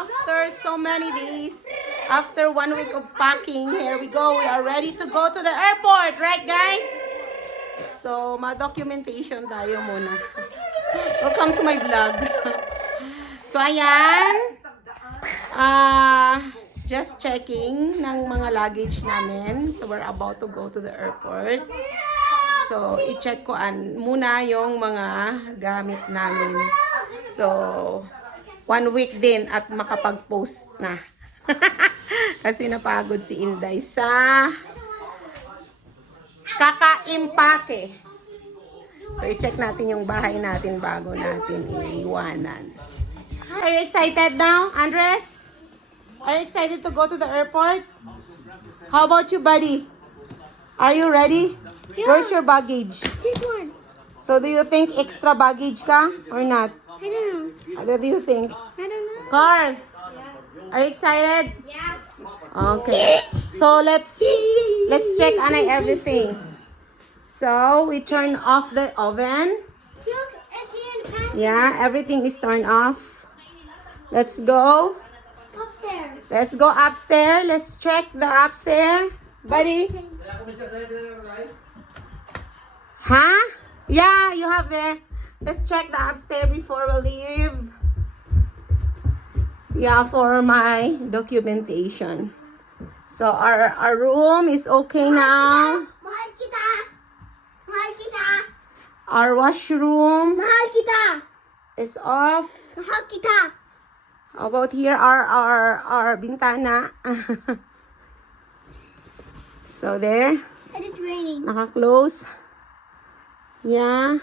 after so many days, after 1 week of packing, here we go. We are ready to go to the airport, right guys? So, ma-documentation tayo muna. Welcome to my vlog. So, ayan. Just checking ng mga luggage namin. So, we're about to go to the airport. So, i-check ko muna yung mga gamit namin. So, 1 week din at makapag-post na. Kasi napagod si Inday sa kaka-impake. So, i-check natin yung bahay natin bago natin iiwanan. Are you excited now, Andres? Are you excited to go to the airport? How about you, buddy? Are you ready? Yeah. Where's your baggage? This one. So, do you think extra baggage ka or not? I don't know. What do you think? I don't know. Carl, are you excited? Yeah. Okay. So, let's check on everything. So, we turn off the oven. Look, it's here in the pan. Yeah, everything is turned off. Let's go. Upstairs. Let's go upstairs. Let's check the upstairs. Buddy? Huh? Yeah, you have there. Let's check the upstairs before we leave. Yeah, for my documentation. So our room is okay now. Mahal kita. Mahal kita. Our washroom Mahal kita. is off. Mahal kita. How about here our bintana? So there, It is raining. naka-close. Yeah.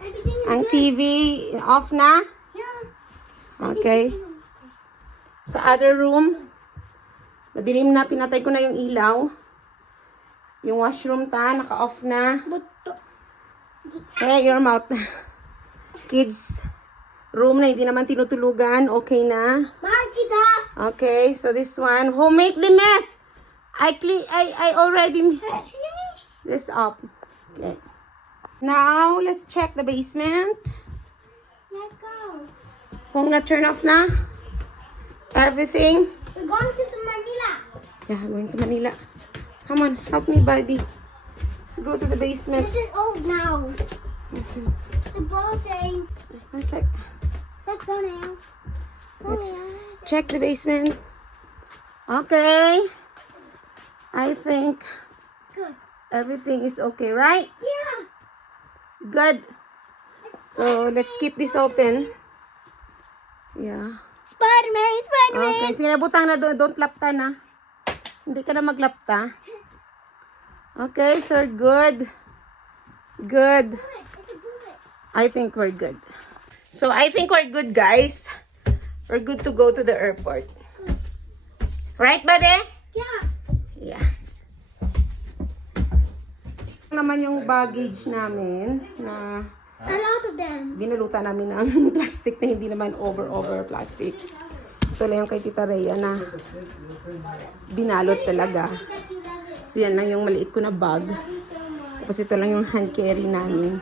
Everything is Ang good. TV off na. Yeah. Okay. Sa other room, madilim na, pinatay ko na yung ilaw. Yung washroom naka-off na. But Hey, your mouth. Kids room na hindi naman tinutulugan, okay na. mahal kita. Okay, so this one, homemade mess. I already this up. Okay. Now, let's check the basement. Let's go. Kung na-turn off na. Everything. We're going to Manila. Yeah, going to Manila. Come on, help me, buddy. Let's go to the basement. This is old now. The ball thing. 1 sec. Let's go now. Let's check the basement. Okay. I think Good. everything is okay, right? Yeah. Good. So, let's keep this open. Yeah. Spider-Man. Spider-Man. Okay, sige, butang na doon. Don't lapta na. Hindi ka na maglapta. Okay, sir, good. Good. It's a bullet. I think we're good. So, I think we're good, guys. We're good to go to the airport. Right, buddy? Yeah. Yeah. Naman yung baggage namin na A lot of them. binalutan namin ng plastic na hindi naman over plastic. Ito lang yung kay Tita Rhea na binalot talaga. So, yan lang yung maliit ko na bag. Tapos ito lang yung hand carry namin.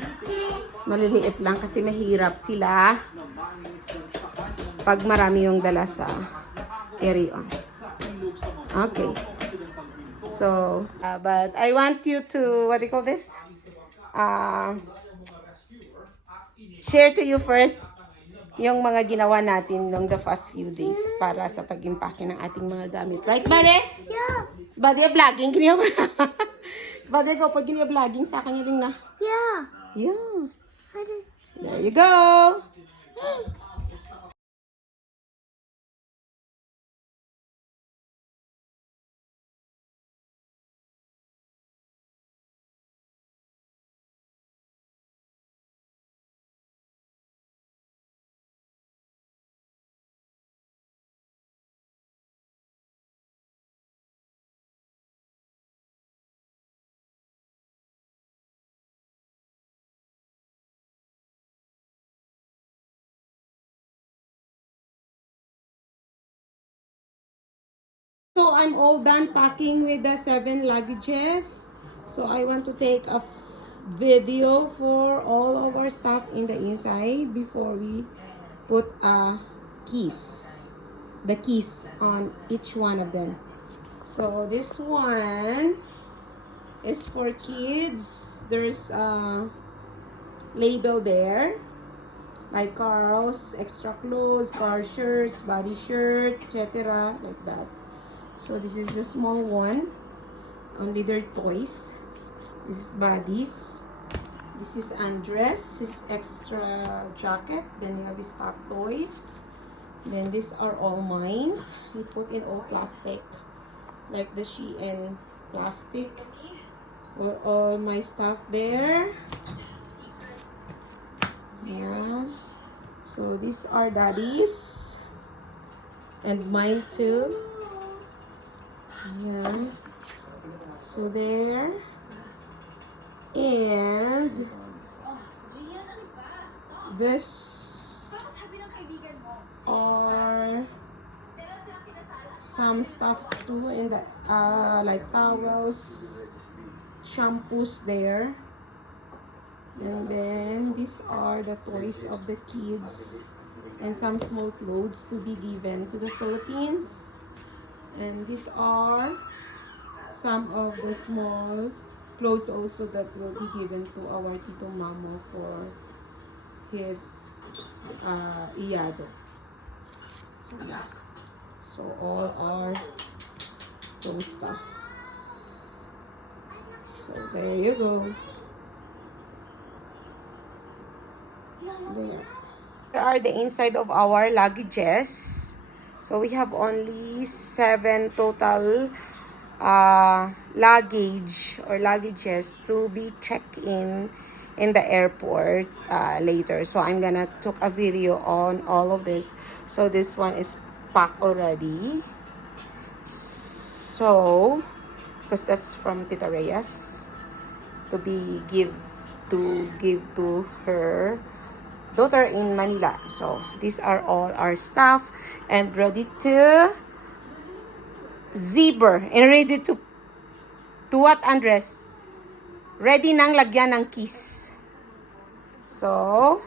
Maliliit lang kasi mahirap sila pag marami yung dala sa carry-on. Okay. So, but I want you to, what do you call this? Share to you first yung mga ginawa natin nung the past few days para sa pag-impake ng ating mga gamit. Right, buddy? Yeah. Sa buddy vlogging, kiniya ba? Sa buddy ko, pag kiniya vlogging, sa akin yung na. Yeah. Yeah. I did. There you go. So I'm all done packing with the 7 luggages. So I want to take a video for all of our stuff in the inside before we put keys. the keys on each one of them. So this one is for kids. There's a label there, like Carl's extra clothes, car shirts, body shirt, etc. like that. So this is the small one. Only their toys. This is bodies. This is Andres, his extra jacket. Then we have his stuffed toys. Then these are all mines. He put in all plastic, like the Shein plastic. All my stuff there. Yeah. So these are daddy's and mine too. Yeah. So there. And this are some stuff too in the like towels, shampoos there. And then these are the toys of the kids and some small clothes to be given to the Philippines. And these are some of the small clothes also that will be given to our Tito Mamo for his iyado. So yeah. So all are those stuff. So there you go. There. Here are the inside of our luggages. So we have only 7 total luggage or luggages to be checked in the airport later. So I'm gonna took a video on all of this. So this one is packed already. So because that's from Tita Reyes to be give to her daughter in Manila. So these are all our stuff and ready to zipper and ready to what, Andres? Ready nang lagyan ng keys. So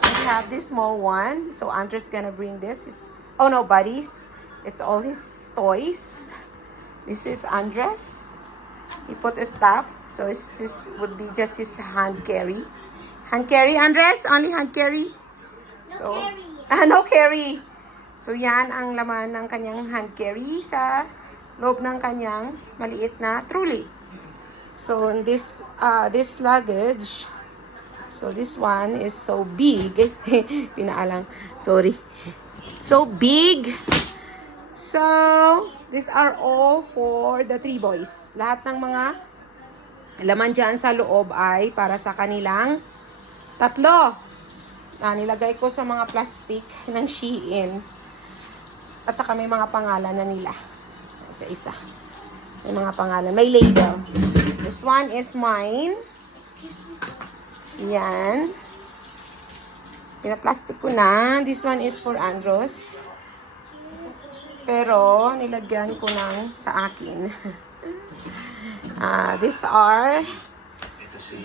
we have this small one. So Andres gonna bring this. Oh no, buddies. It's all his toys. This is Andres. He put his stuff. So this would be just his hand carry. Hand carry, Andres? Only hand carry? No carry. No carry. So yan ang laman ng kanyang hand carry sa loob ng kanyang maliit na trolley. So in this luggage, so this one is so big. Pinaalang. Sorry. So big. So these are all for the 3 boys. Lahat ng mga laman dyan sa loob ay para sa kanilang 3. Nilagay ko sa mga plastic ng Shein. At saka may mga pangalan na nila. Isa-isa. May mga pangalan. May label. This one is mine. Yan. Pina-plastic ko na. This one is for Andros. Pero, nilagyan ko lang sa akin. These are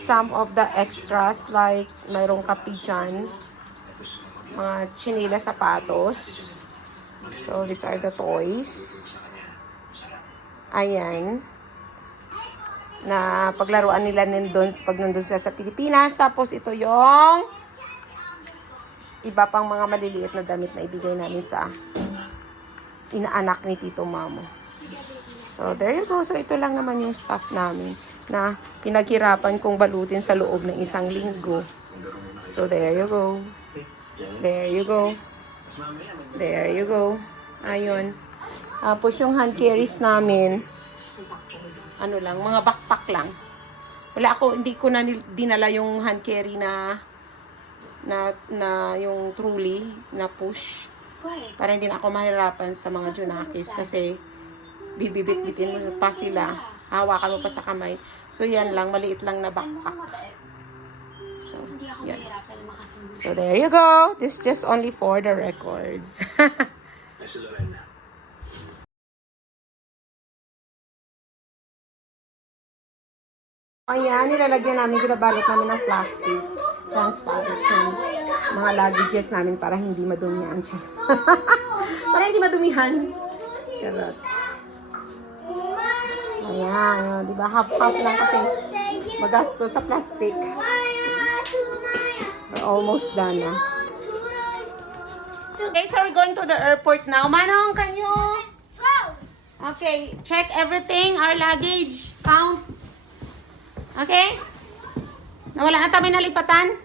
some of the extras like mayroong kape dyan. Mga chinila sapatos. So, these are the toys. Ayan. Na paglaruan nila nandun pag nandun sila sa Pilipinas. Tapos, ito yung iba pang mga maliliit na damit na ibigay namin sa inaanak ni Tito Mamo. So, there you go. So, ito lang naman yung stuff namin na pinaghirapan kong balutin sa loob ng 1 linggo. So, there you go. There you go. There you go. Ayun. Tapos yung hand carries namin, ano lang, mga backpack lang. Hindi ko na dinala yung hand carry na yung trolley na push. Para hindi na ako mahirapan sa mga junakis kasi bibibit-bitin mo pa sila. Hawakan mo pa sa kamay. So, yan lang. Maliit lang na backpack. So, yan. So, there you go. This is just only for the records. Ayan, nilalagyan namin, binabalot namin ng plastic. Transparent yung mga luggages namin para hindi madumihan siya. Para hindi madumihan. Charot. Ayan, di ba? Half-half lang kasi magastos sa plastic. We're almost done na. Okay, so we're going to the airport now. Manong, can you? Okay, check everything, our luggage. Count. Okay? Nawala na tayo nalipatan?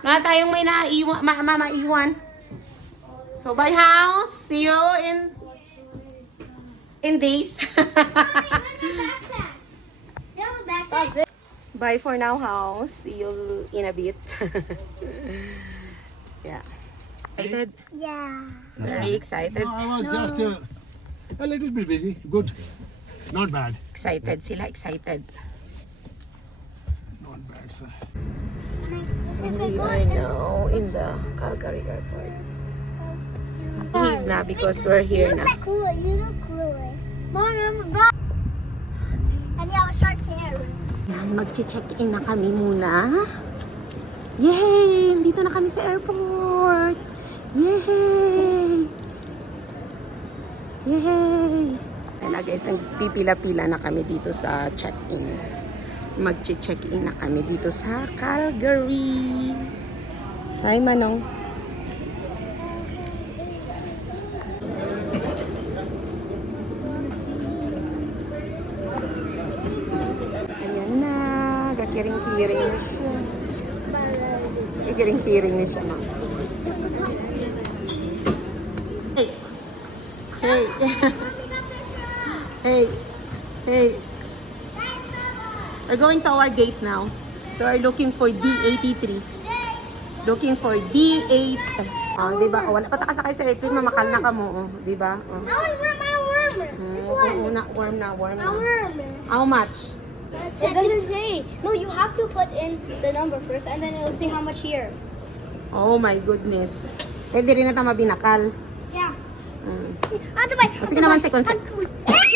Wala tayong may maiwan. So, bye house. See you in days. Bye for now, house. See you in a bit. Yeah. Excited? Yeah. Very excited. No, I was just a little bit busy. Good. Not bad. Excited sila, excited. Not bad, sir. We are now in the Calgary Airport. Need na because we're here You na. look like cool. You look cool. Mom, bro. And you have short hair. Yan, mag-check-in na kami muna. Yay! Dito na kami sa airport! Yay! Yay! Kaya guys, nagpipila-pila na kami dito sa check-in. Mag-check-in na kami dito sa Calgary. Hi, Manong. Ayan na. Gakiring-kiring na siya. Gakiring-kiring na siya, ma. Hey! Hey! Hey! Hey! We're going to our gate now. So we're looking for D83. Looking for D8. Oh, di ba? Oh, wala pa ta kasakay sa airplane, mamakal na ka mo, oh, di ba? Oh. I want worm. This one. Oo, warm na. I worm. How much? It doesn't say. No, you have to put in the number first, and then it'll say how much here. Oh my goodness. Pwede rin na tama binakal. Yeah. Mm. Ano Sige naman, second.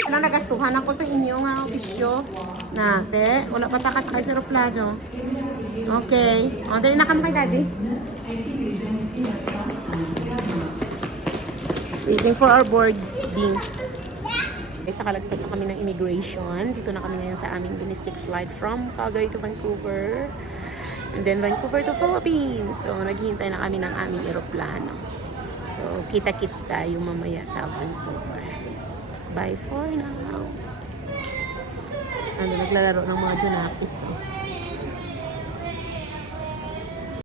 Ano nagastuhan ako sa inyo nga, bisyo. Nate, wala pa ta kasakay sa aeroplano. Okay. O, dali na kami kay daddy. Waiting for our boarding. Okay, sakalagpas na kami ng immigration. Dito na kami ngayon sa aming domestic flight from Calgary to Vancouver. And then Vancouver to Philippines. So, naghihintay na kami ng aming eroplano. So, kita-kits tayo mamaya sa Vancouver. Bye for now. Ano, naglalaro ng mga Junakis. Oh.